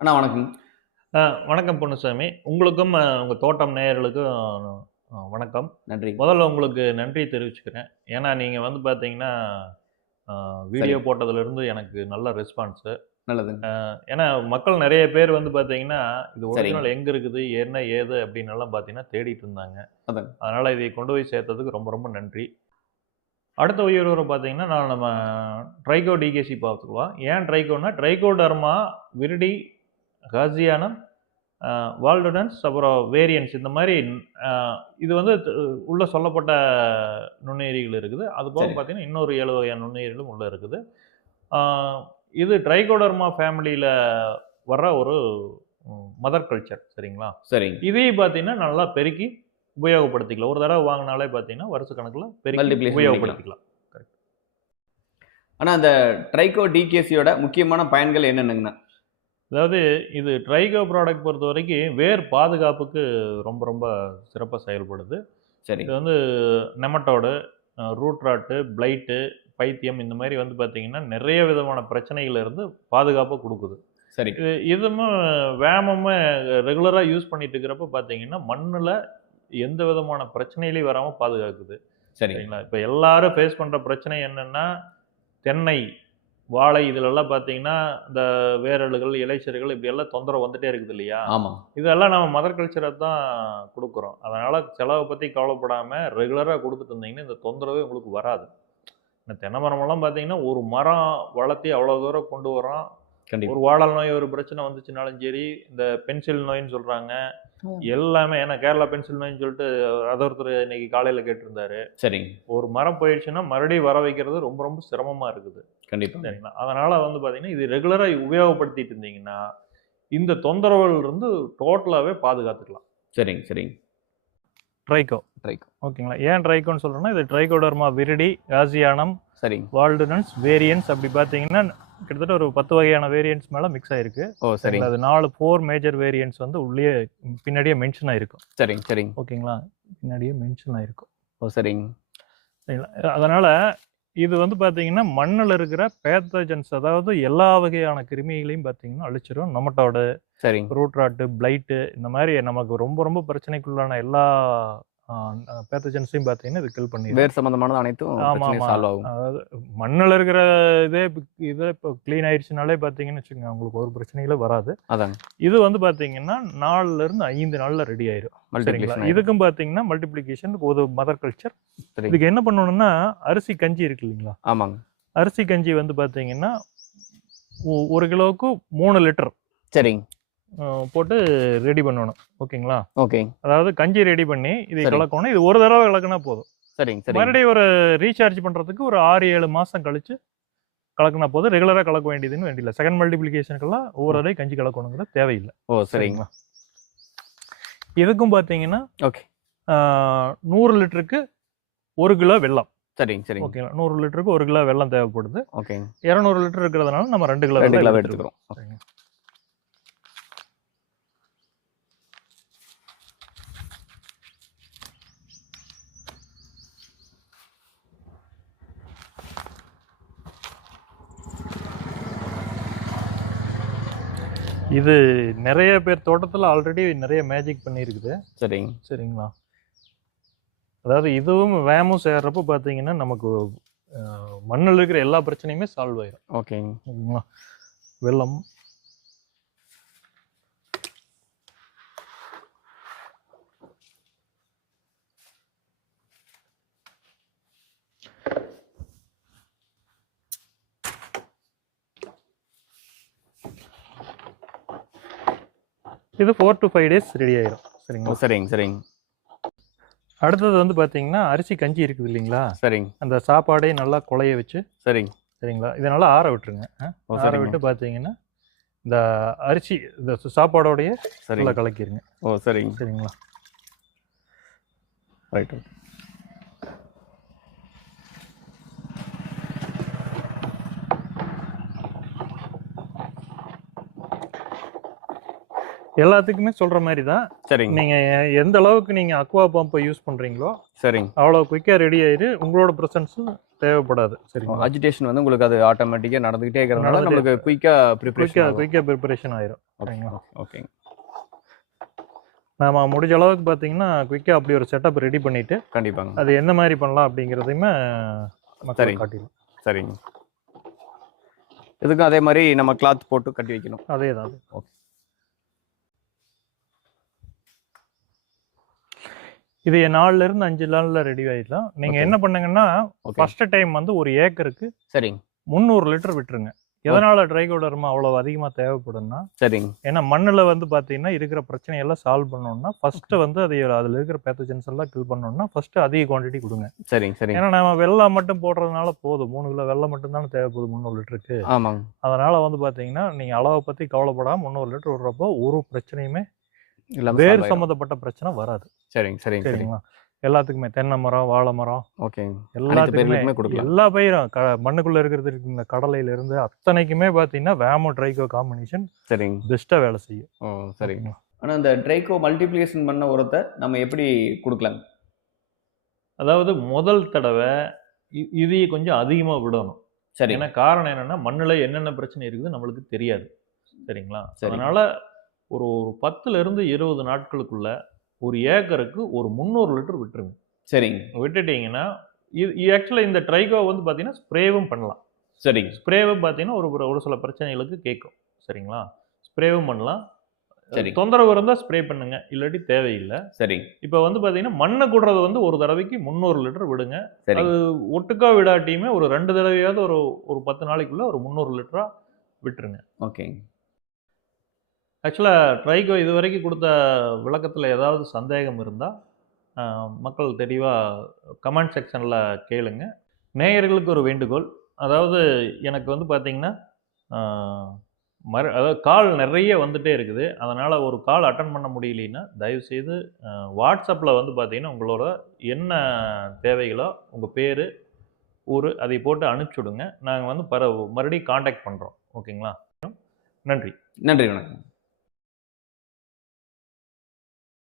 அண்ணா வணக்கம். ஆ, வணக்கம் பொன்னுசாமி. உங்களுக்கும் அ, உங்க தோட்டம் நேயர்களுக்கும் வணக்கம். நன்றி. முதல்ல உங்களுக்கு நன்றி தெரிவிச்சுக்கிறேன். ஏன்னா நீங்க வந்து பார்த்தீங்கன்னா வீடியோ போட்டதுல இருந்து எனக்கு நல்ல ரெஸ்பான்ஸு நல்லது. ஏன்னா மக்கள் நிறைய பேர் வந்து பார்த்தீங்கன்னா இது. ஒரிஜினல் எங்க இருக்குது என்ன ஏது அப்படின்னு எல்லாம் பார்த்தீங்கன்னா தேடிட்டு இருந்தாங்க. அதான். அதனால இதை கொண்டு போய் சேர்த்ததுக்கு ரொம்ப ரொம்ப நன்றி. அடுத்த உயிரோரை பார்த்தீங்கன்னா நான் நம்ம ட்ரைகோ டிகேசி பார்த்துக்கலாம் ஏன் ட்ரைகோன்னா ட்ரைகோடர்மா விரிடி காசியானம் வால்டுடன்ஸ் அப்புறம் வேரியன்ஸ் இந்த மாதிரி இது வந்து உள்ள சொல்லப்பட்ட நுண்ணுயிரிகள் இருக்குது. அது போக. பார்த்தீங்கன்னா இன்னொரு ஏழு வகையான நுண்ணுயிரிகளும் உள்ள இருக்குது. இது ட்ரைகோடர்மா ஃபேமிலியில் வர்ற ஒரு மதர் கல்ச்சர் சரிங்களா? சரிங்க. இதையும் பார்த்தீங்கன்னா நல்லா பெருக்கி உபயோகப்படுத்திக்கலாம். ஒரு தடவை வாங்கினாலே பார்த்தீங்கன்னா வருஷ கணக்கில் பெருக்கி உபயோகப்படுத்திக்கலாம். ஆனா அந்த ட்ரைகோ டிகேசியோட முக்கியமான பயன்கள் என்னென்னங்கண்ணா? அதாவது இது ட்ரைகோ ப்ராடக்ட் பொறுத்த வரைக்கும் வேர் பாதுகாப்புக்கு ரொம்ப ரொம்ப சிறப்பாக செயல்படுது. சரி. இது வந்து நெமட்டோடு ரூட் ராட்டு பிளைட்டு பைத்தியம் இந்த மாதிரி வந்து பார்த்தீங்கன்னா நிறைய விதமான பிரச்சனைகள் இருந்து பாதுகாப்பை கொடுக்குது. சரி. இது இதுவும் வேமமும் ரெகுலராக யூஸ் பண்ணிட்டு இருக்கிறப்ப பார்த்தீங்கன்னா மண்ணில் எந்த விதமான பிரச்சனையிலையும் வராமல் பாதுகாக்குது. சரி. சரிங்களா? இப்போ எல்லாரும் ஃபேஸ் பண்ணுற பிரச்சனை என்னென்னா தென்னை வாழை இதிலெல்லாம் பார்த்தீங்கன்னா இந்த வேரலுகள் இலைச்சறுகள் இப்படி எல்லாம் தொந்தரவு வந்துட்டே இருக்குது இல்லையா? ஆமா. இதெல்லாம் நம்ம மதர் கல்ச்சரை தான் கொடுக்குறோம். அதனால் செலவை பற்றி கவலைப்படாமல் ரெகுலராக கொடுத்துட்டு இருந்தீங்கன்னா இந்த தொந்தரவே உங்களுக்கு வராது. இந்த தென்னை மரமெல்லாம் பார்த்தீங்கன்னா ஒரு மரம் வளர்த்தி அவ்வளோ தூரம் கொண்டு வரோம் ஒரு வாழல் நோய் ஒரு பிரச்சனை வந்துச்சுனாலும் சரி இந்த பென்சில் நோயின்னு சொல்கிறாங்க எல்லாமே ஏன்னா கேரளா பென்சில் நோயின்னு சொல்லிட்டு அதை ஒருத்தர் இன்னைக்கு காலையில் கேட்டிருந்தாரு. சரிங்க. ஒரு மரம் போயிடுச்சுன்னா மறுபடியும் வர வைக்கிறது ரொம்ப ரொம்ப சிரமமாக இருக்குது. கண்டிப்பா. சரிங்களா? அதனால வந்து பார்த்தீங்கன்னா இது ரெகுலராக உபயோகப்படுத்திட்டு இருந்தீங்கன்னா இந்த தொந்தரவுகள் இருந்து டோட்டலாகவே பாதுகாத்துக்கலாம். சரிங்க சரிங்க. ட்ரைகோ ட்ரைகோ ஓகேங்களா? ஏன் ட்ரைகோன்னு சொல்கிறேன்னா இது ட்ரைகோடர்மா விரிடி காசியானம் சரிங்க. வால்டுனன்ஸ் வேரியன்ஸ் அப்படி பார்த்தீங்கன்னா கிட்டத்தட்ட ஒரு பத்து வகையான வேரியன்ஸ் மேலே மிக்ஸ் ஆயிருக்கு. ஓ சரிங்களா அது நாலு ஃபோர் மேஜர் வேரியன்ஸ் வந்து உள்ளே பின்னாடியே மென்ஷன் ஆயிருக்கும் சரிங்க சரிங்க. ஓகேங்களா? பின்னாடியே மென்ஷன் ஆயிருக்கும் ஓ சரிங்க. சரிங்களா அதனால இது வந்து பார்த்தீங்கன்னா மண்ணில் இருக்கிற பேத்தஜன்ஸ் அதாவது எல்லா வகையான கிருமிகளையும் பார்த்தீங்கன்னா அழிச்சிரும். நமட்டோட சரிங்க. ரூட் ராட்டு பிளைட்டு இந்த மாதிரி நமக்கு ரொம்ப ரொம்ப பிரச்சனைக்குள்ளான எல்லா பேத்தஜன்ஸையும் பார்த்தீங்கன்னா இது கில் பண்ணி வேர் சம்பந்தமானது அனைத்தும் ஆமா, பிரச்சனை ஆமா. சால்வ் ஆகும். அதாவது மண்ணில் இருக்கிற இதே இதே இப்போ க்ளீன் ஆயிடுச்சுனாலே பார்த்தீங்கன்னு வச்சுக்கோங்க உங்களுக்கு ஒரு பிரச்சனைகளும் வராது. அதாங்க. இது வந்து பார்த்தீங்கன்னா நாலுல இருந்து ஐந்து நாளில் ரெடி ஆயிரும். சரிங்களா? இதுக்கும் பார்த்தீங்கன்னா மல்டிப்ளிகேஷன் ஒரு மதர் கல்ச்சர் சரி. இதுக்கு என்ன பண்ணணும்னா அரிசி கஞ்சி இருக்கு இல்லைங்களா? ஆமாங்க. அரிசி கஞ்சி வந்து பார்த்தீங்கன்னா ஒரு கிலோவுக்கு மூணு லிட்டர். சரிங்க. போட்டு ரெடி பண்ணணும். ஓகேங்களா? ஓகேங்க அதாவது கஞ்சி ரெடி பண்ணி இதை சரி. கலக்கணும். இது ஒரு தடவை கலக்கினா போதும். சரிங்க சரிங்க. மறுபடியும் ஒரு ரீசார்ஜ் பண்ணுறதுக்கு ஒரு ஆறு ஏழு மாதம் கழிச்சு கலக்கினா போதும். ரெகுலராக கலக்க வேண்டியதுன்னு வேண்டியதில்லை செகண்ட் மல்டிப்ளிகேஷனுக்கெல்லாம் ஒவ்வொரு தடவை கஞ்சி கலக்கணுங்கிறது தேவையில்லை. ஓ சரிங்க. இதுக்கும் பார்த்தீங்கன்னா ஓகே. நூறு லிட்டருக்கு ஒரு கிலோ வெல்லம். சரிங்க சரிங்க. ஓகேங்களா? நூறு லிட்டருக்கு ஒரு கிலோ வெல்லம் தேவைப்படுது. ஓகேங்க. இரநூறு லிட்டர் இருக்கிறதுனால நம்ம ரெண்டு கிலோ ரெண்டு கிலோ எடுத்துக்கிறோம். இது நிறைய பேர் தோட்டத்தில் ஆல்ரெடி நிறைய மேஜிக் பண்ணியிருக்குது. சரிங்க. சரிங்களா? அதாவது இதுவும் வேமும் சேர்றப்போ பார்த்தீங்கன்னா நமக்கு மண்ணில் இருக்கிற எல்லா பிரச்சனையுமே சால்வ் ஆயிடும் ஓகேங்க. வெள்ளம் இது four to five days ready ஆயிரும். சரிங்களா? சரிங்க சரிங்க. அடுத்தது வந்து பார்த்தீங்கன்னா அரிசி கஞ்சி இருக்குது இல்லைங்களா? சரிங்க. அந்த சாப்பாடையும் நல்லா குழைய வச்சு சரிங்க. சரிங்களா? இதை நல்லா ஆற விட்டுருங்க. ஆற விட்டு பார்த்தீங்கன்னா இந்த அரிசி இந்த சாப்பாடோடைய நல்லா சரிங்க கலக்கிருங்க. ஓ சரிங்க. சரிங்களா? ரைட் எல்லாத்துக்குமே சொல்ற மாதிரி தான் சரிங்க. நீங்க எந்த அளவுக்கு நீங்க அக்வா பம்பை யூஸ் பண்றீங்களோ சரிங்க. அவ்வளோ குயிக்காக ரெடி ஆயிரு. உங்களோட ப்ரெசன்ஸும் தேவைப்படாது. சரிங்களா? அஜிடேஷன் வந்து உங்களுக்கு அது ஆட்டோமேட்டிக்கா நடந்துகிட்டே இருக்கிறதுனால நம்மளுக்கு குயிக்கா குயிக்காக ப்ரிப்பரேஷன் குயிக்காக ப்ரிப்பரேஷன் ஆயிரும். ஓகே சரிங்களா? ஓகே நாம முடிஞ்ச அளவுக்கு பார்த்தீங்கன்னா குயிக்காக அப்படி ஒரு செட்டப் ரெடி பண்ணிட்டு கண்டிப்பாங்க. அது எந்த மாதிரி பண்ணலாம் அப்படிங்கிறதையுமே மக்கள் சரிங்க. காட்டிடலாம். சரிங்க. இதுக்கும் அதே மாதிரி நம்ம கிளாத் போட்டு கட்டி வைக்கணும். அதே தான் ஓகே. இது நாலுல இருந்து அஞ்சு நாள்ல ரெடி ஆயிடலாம். நீங்க. என்ன பண்ணுங்கன்னா ஃபர்ஸ்ட் டைம் வந்து ஒரு ஏக்கருக்கு சரிங்க. முந்நூறு லிட்டர் விட்டுருங்க. எதனால ட்ரைகோடர்மா அவ்வளவு அதிகமா தேவைப்படும்னா சரிங்க. ஏன்னா மண்ணுல வந்து பாத்தீங்கன்னா இருக்கிற பிரச்சனையெல்லாம் சால்வ் பண்ணணும்னா ஃபர்ஸ்ட் வந்து அது அதுல இருக்கிற பேத்தஜென்ஸ் எல்லாம் கில் பண்ணணும்னா ஃபர்ஸ்ட் அதிக குவாண்டிட்டி கொடுங்க. சரிங்க சரிங்க. ஏன்னா நம்ம வெள்ளம் மட்டும் போடுறதுனால போதும். மூணு கிலோ வெள்ளம் மட்டும் தானே தேவைப்படுது முந்நூறு லிட்டருக்கு. ஆமாங்க. அதனால வந்து பாத்தீங்கன்னா நீங்க அளவை பத்தி கவலைப்படாம முந்நூறு லிட்டர் விடுறப்போ ஒரு பிரச்சனையுமே எல்லாமே வேர். சம்மந்தப்பட்ட பிரச்சனை வராது. சரிங்க சரிங்க சரிங்க. சரிங்களா? எல்லாத்துக்குமே தென்னை மரம் வாழை மரம் ஓகேங்க எல்லாத்துக்குமே கொடுக்கலாம். எல்லா பயிரும் க மண்ணுக்குள்ள இருக்கிறது இந்த கடலையில இருந்து அத்தனைக்குமே பாத்தீங்கன்னா வேமோ ட்ரைகோ காம்பினேஷன் சரிங்க. பெஸ்டா வேலை செய்யும். ஓ சரிங்க ஓகேங்களா? ஆனா இந்த ட்ரைகோ மல்டிப்ளிகேஷன் பண்ண உரத்தை நம்ம எப்படி கொடுக்கலாங்க அதாவது முதல் தடவை இதையே கொஞ்சம் அதிகமா விடணும். சரி. ஏன்னா காரணம் என்னன்னா மண்ணுல என்னென்ன பிரச்சனை இருக்குது நம்மளுக்கு தெரியாது. சரிங்களா? சரி. அதனால ஒரு ஒரு பத்துல இருந்து இருபது நாட்களுக்குள்ள ஒரு ஏக்கருக்கு ஒரு முந்நூறு லிட்டர் விட்டுருங்க. சரிங்க. விட்டுட்டீங்கன்னா இது ஆக்சுவலாக இந்த ட்ரைகோ வந்து பார்த்தீங்கன்னா ஸ்ப்ரேவும் பண்ணலாம். சரிங்க. ஸ்ப்ரேவும் பார்த்தீங்கன்னா ஒரு ஒரு- சில பிரச்சனைகளுக்கு கேட்கும். சரிங்களா? ஸ்ப்ரேவும் பண்ணலாம். சரி. தொந்தரவு இருந்தால் ஸ்ப்ரே பண்ணுங்க. இல்லாட்டி தேவையில்லை. சரிங்க. இப்போ வந்து பார்த்தீங்கன்னா மண்ணை கூடுறது வந்து ஒரு தடவைக்கு முந்நூறு லிட்டர் விடுங்க. சரி அது ஒட்டுக்கா விடாட்டியுமே ஒரு ரெண்டு தடவையாவது ஒரு ஒரு பத்து நாளைக்குள்ள ஒரு முந்நூறு லிட்டரா விட்டுருங்க. ஓகேங்க. ஆக்சுவலாக ட்ரைகோ இது வரைக்கும் கொடுத்த விளக்கத்தில் ஏதாவது சந்தேகம் இருந்தால் மக்கள் தெளிவாக கமெண்ட் செக்ஷனில் கேளுங்க. நேயர்களுக்கு ஒரு வேண்டுகோள். அதாவது எனக்கு வந்து பார்த்திங்கன்னா மறு அதாவது கால் நிறைய வந்துகிட்டே இருக்குது. அதனால் ஒரு கால் அட்டன் பண்ண முடியலன்னா தயவுசெய்து வாட்ஸ்அப்பில் வந்து பார்த்திங்கன்னா உங்களோட என்ன தேவைகளோ உங்கள் பேர் ஊர் அதை போட்டு அனுப்பிச்சுடுங்க. நாங்கள் வந்து பர மறுபடியும் காண்டாக்ட் பண்ணுறோம் ஓகேங்களா நன்றி. நன்றி வணக்கம்.